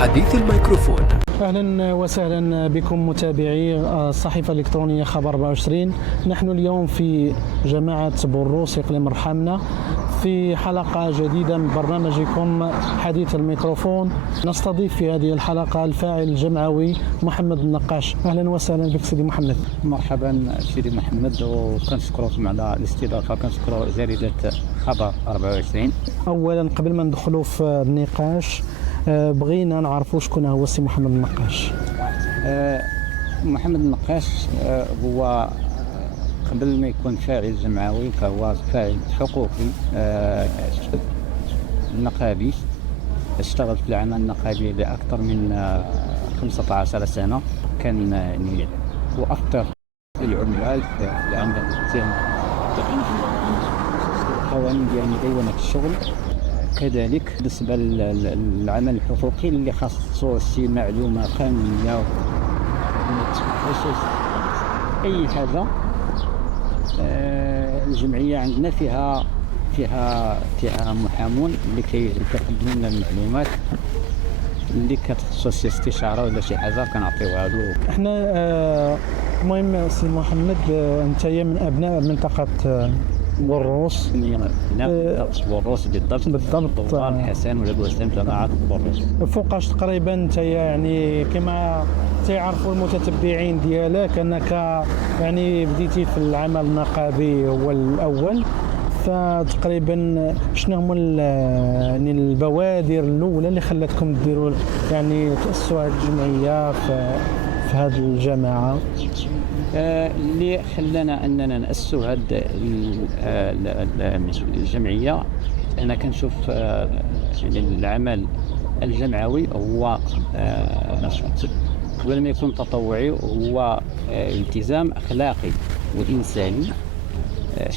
حديث الميكروفون. أهلا وسهلا بكم متابعي الصحيفة الإلكترونية خبر 24. نحن اليوم في جماعة بوروس إقليم رحامنة في حلقة جديدة من برنامجكم حديث الميكروفون. نستضيف في هذه الحلقة الفاعل الجمعوي محمد النقاش. أهلا وسهلا بك سيدي محمد. مرحبا سيدي محمد، وكنشكركم على الاستضافة. كنشكر جريدة خبر 24. أولا قبل ما ندخلوا في النقاش بغينا نعرفوا شكون هو السي محمد النقاش. محمد النقاش هو قبل ما يكون فاعل جمعوي فهو فاعل حقوقي نقابي. اشتغل في العمل النقابي لأكثر من 15 سنة. كان يعني هو أكثر العمال في العمل القوانين ديال مدونة الشغل. كذلك بالنسبة للعمل الحقوقي اللي خاصو شي معلومة قانونية أي حاجة، الجمعية عندنا فيها محامون اللي كيقدموا لنا المعلومات اللي كتخصو شي استشارة ولا شي حاجة كنعطيوها له. احنا المهم سي محمد انت من ابناء منطقة بوروس. بوروس بالضبط. حسن ولا بوسام جماعة بوروس. فوقاش تقريبا انت يعني كما تعرفوا المتتبعين ديالك انك يعني بديتي في العمل النقابي هو الاول، فتقريبا شنو هما يعني البوادر الاولى اللي خلاتكم ديروا يعني تاسسوا هذه الجمعيه في هذه الجماعه؟ اللي خلانا اننا ناسسوا هذه الجمعيه، انا كنشوف العمل الجمعوي هو قبل ما يكون تطوعي هو التزام اخلاقي وانساني،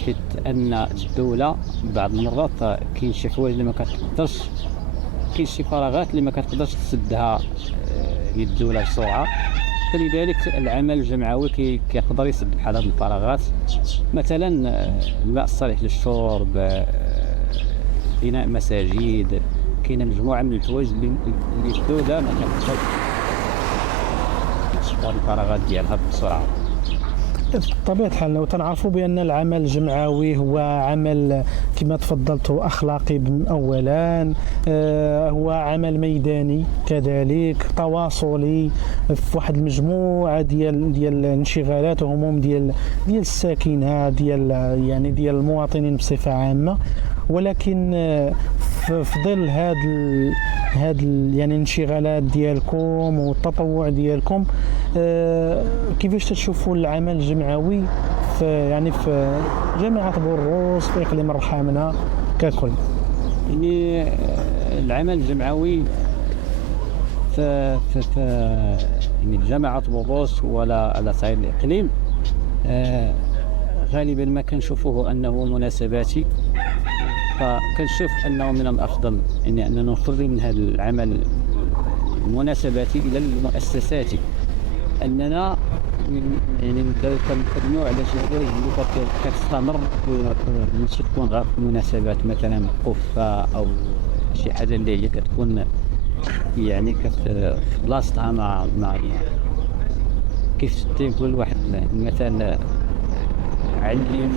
حيث ان الدوله بعض المرات كاين شي حوايج اللي ما كتقدرش، كاين شي فراغات اللي ما كتقدرش تسدها الدوله بسرعه، فلذلك العمل الجمعوي كيقدر يسد بحال هذه الفراغات. مثلا الماء الصالح للشرب، بناء مساجد، كاينه مجموعه من الحوايج اللي الدوله ما كتقدرش تسد الفراغات ديالها بسرعه. بطبيعة الحال وتنعرفوا بأن العمل الجمعوي هو عمل كما تفضلت أخلاقي أولا، هو عمل ميداني كذلك تواصلي في واحد المجموعة ديال الانشغالات وهموم ديال الساكنة ديال المواطنين بصفة عامة. ولكن في ظل هاد يعني الانشغالات ديالكم والتطوع ديالكم، كيفاش تشوفوا العمل الجمعوي في جامعة بوروس في إقليم رحامنة ككل؟ يعني العمل الجمعوي في يعني جامعة بوروس ولا على صعيد الإقليم غالبا ما كنشوفوه أنه مناسباتي، فكنشوف أنه من الأفضل يعني أننا نخرج من هذا العمل المناسباتي إلى المؤسسات، أننا يعني نخدموا على شي حاجة اللي كتستمر ماشي تكون غير في مناسبات مثلا قفة أو شي حاجة اللي هي كتكون يعني في بلاصتها مع كيف تقول واحد مثلا علمي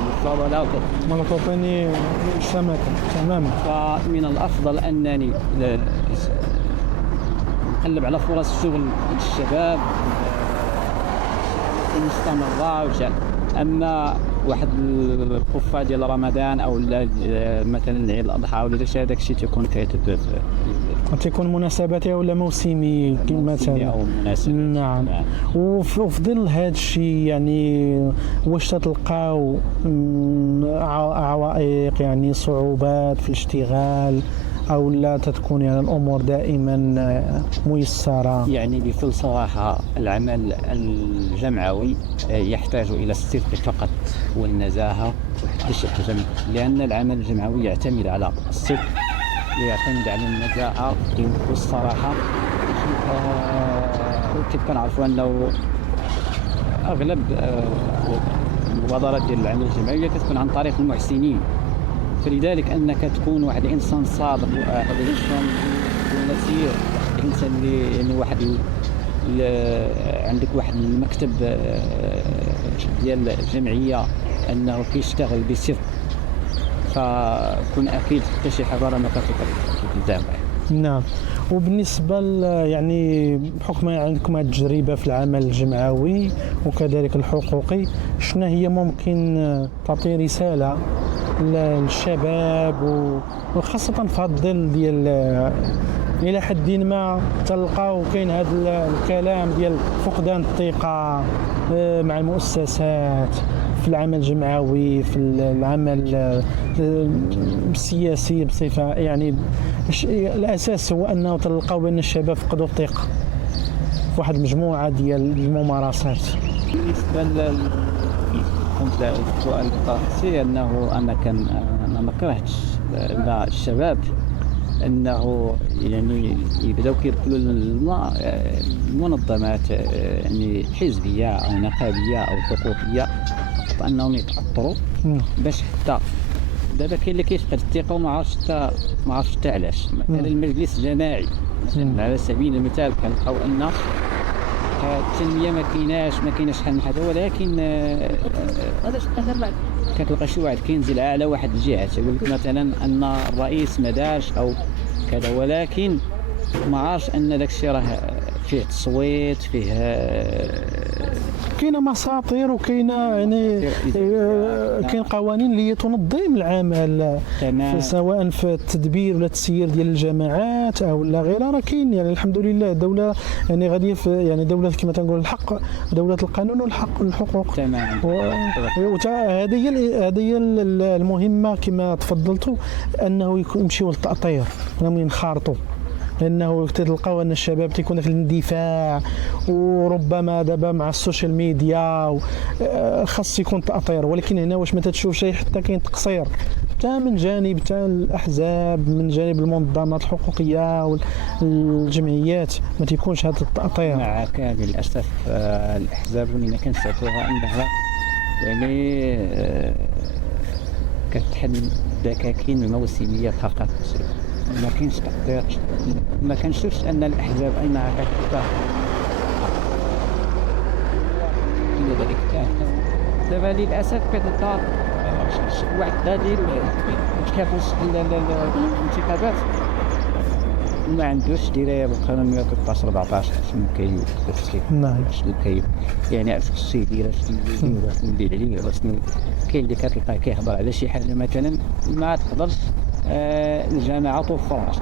المفاضلة ملطوطيني السمكة تماما. فمن الأفضل أنني نقلب على فرص الشغل للشباب مستمرة. أما واحد القفة ديال رمضان أو مثلا عيد الأضحى ولا داك الشيء تيكون تكون مناسباتي ولا موسمي مثلا أو مناسبة. نعم. وفي ظل هذا الشيء يعني واش تلقاو عوائق يعني صعوبات في الاشتغال أو لا تكون يعني الأمور دائما ميسرة؟ يعني بكل صراحة العمل الجمعوي يحتاج إلى الصدق فقط والنزاهة لأن العمل الجمعوي يعتمد على الصدق ويعتمد على النزاهة والصراحة. كيف كنعرفوا أنه أغلب المبادرات ديال العمل الجمعوي كتكون عن طريق المحسنين، فلذلك انك تكون واحد الانسان صادق وواحد الانسان التي الانسان اللي يعني واحد عندك واحد المكتب ديال الجمعيه انه كيشتغل بصدق، فكون اكيد حتى شي حاجه راه ما كتقدر. نعم. وبالنسبة يعني بحكم عندكم هذه التجربة في العمل الجمعوي وكذلك الحقوقي، شنو هي ممكن تعطي رسالة للشباب وخاصة في هذا الظل ديال إلى حد ما تلقاو كاين هذا الكلام ديال فقدان الثقة مع المؤسسات في العمل الجمعوي، في العمل السياسي بصفة يعني الأساس هو أنه تلقاو بأن الشباب فقدوا الثقة في واحد المجموعة ديال الممارسات. بالنسبة للسؤال الرئيسي أنه أنا ما كرهتش الشباب أنه يعني يبداو كيدخلوا المنظمات يعني حزبية أو نقابية أو حقوقية، فأنهم يتأثروا باش حتى دابا كاين اللي كيفقد الثقة وما عرفتش حتى علاش. مثلا المجلس الجماعي على سبيل المثال كنلقاو أن التنمية ما كايناش شحال من حاجة، ولكن كتلقى شي واحد كينزل على واحد الجهة تيقول لك مثلا أن الرئيس ما دارش أو كذا، ولكن ما عارفش أن داك الشيء راه فيه تصويت، فيه كاينه مساطير وكاينه يعني كاين قوانين اللي تنظم العمل سواء في التدبير ولا التسيير ديال الجماعات او لا غيرها. راه كاين يعني الحمد لله الدوله يعني غاديه في يعني دوله كما تنقول الحق، دوله القانون والحقوق. تمام. هذه هي المهمه كما تفضلتوا، انه يمشيوا للتاطير ولم ينخرطوا، لانه تلقاو ان الشباب تيكون في الاندفاع، وربما دابا مع السوشيال ميديا خاص يكون تاطير. ولكن هنا واش ما تتشوف شيء حتى كاين تقصير حتى من جانب حتى الاحزاب، من جانب المنظمات الحقوقيه والجمعيات ما تيكونش هذا التاطير. مع كامل الاسف الاحزاب اللي كنشوفوها انها يعني كتحل دكاكين الموسميه فقط، ما كاينش تقدير. ما كنشوفش ان الاحزاب انها كتبقى دابا للاسف كتلقى واحد غادي كيفاش الانتخابات ما عندوش درايه بالقانون 113 14 شنو كاين شنو كاين يعني عرف الشيء يدير شنو ندير عليه شنو كاين اللي كتلقاه كيهضر على شي حاجه مثلا ما تقدرش الجامعه توفرها.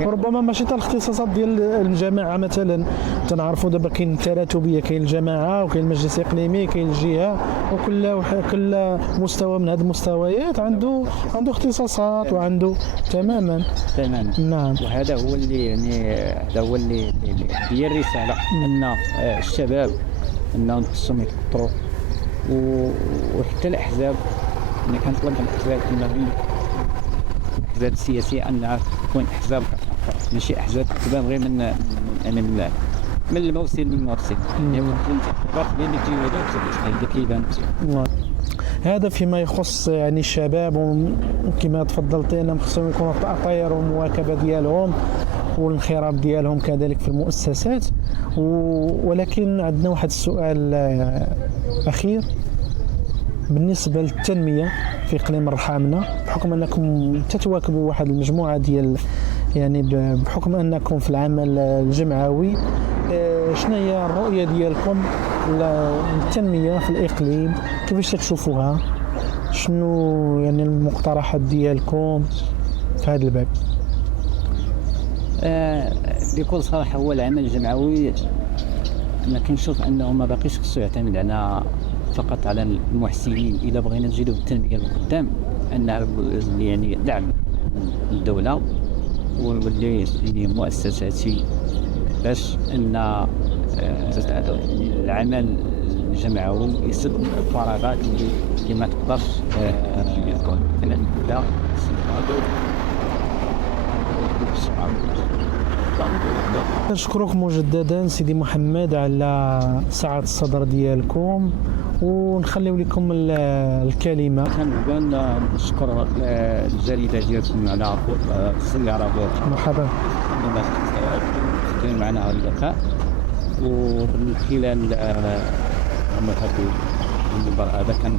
وربما ماشي حتى الاختصاصات ديال الجماعه، مثلا تنعرفوا دابا كاين التراتبيه، كاين الجماعه وكاين المجلس الاقليمي، كاين الجهه، وكل مستوى من هذه المستويات عنده اختصاصات وعنده تماما. نعم. وهذا هو اللي يعني هذا هو اللي هي الرساله ان الشباب انهم خصهم يتطروا، وحتى الاحزاب اللي كنطلب من الاحزاب انهم الأحزاب السياسية أنها تكون أحزاب ماشي أحزاب تبان غير من يعني من الموسم للموسم، يعني الانتخابات اللي كيبان. هذا فيما يخص يعني الشباب، وكما تفضلت انهم خصهم يكونوا التأطير والمواكبة ديالهم والانخراط ديالهم كذلك في المؤسسات. ولكن عندنا واحد السؤال أخير بالنسبه للتنميه في اقليم الرحامنه، بحكم انكم تتواكبوا واحد المجموعه ديال يعني بحكم انكم في العمل الجمعوي، شنو هي الرؤيه ديالكم للتنميه في الاقليم؟ كيفاش تشوفوها؟ شنو يعني المقترحات ديالكم في هذا الباب؟ بكل صراحه هو العمل الجمعوي انا كنشوف انه ما باقيش خصو يعتمد على فقط على المحسنين. إذا بغينا نزيدوا بالتنمية للقدام أن يعني دعم الدولة واللي مؤسساتي باش أن العمل الجمعوي يسد الفراغات اللي ما تقدرش يكون من الدولة. نشكرك مجددا سيدي محمد على سعة الصدر ديالكم ونخليو لكم الكلمه. كنبغي نشكر الجريده ديالكم على السياره ديالكم مرحبا. تكون معنا هذا اللقاء، ومن خلال هذا المنبر هذا كان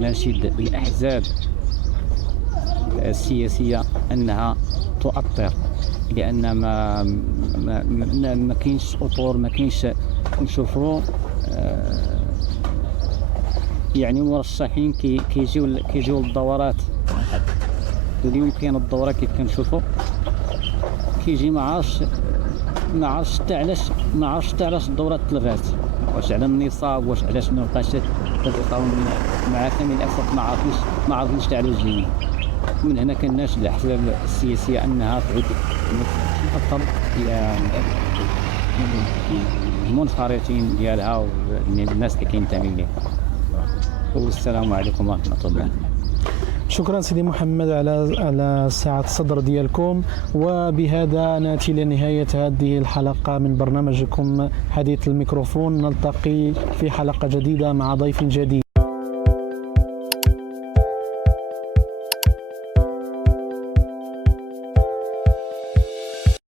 ناشد الأحزاب السياسية أنها تؤطر، لأن ما كاينش أطور، ما كاينش نشوفوا يعني مرشحين كيجيو الدورات. اليوم كاين الدوره كيف كنشوفوا كيجي ما عرفتش حتى علاش الدوره تلغات، واش على النصاب، واش علاش ما بقاش كتلقاو مع كامل الاسف ما عرفناش حتى علاش جايين. من هنا كناشد الاحزاب السياسيه انها تعود تفضل المنخرطين ديالها والناس اللي كينتمي ليها. والسلام عليكم ورحمه الله. شكرا سيدي محمد على سعة الصدر ديالكم. وبهذا ناتي لنهاية هذه الحلقة من برنامجكم حديث الميكروفون. نلتقي في حلقة جديدة مع ضيف جديد.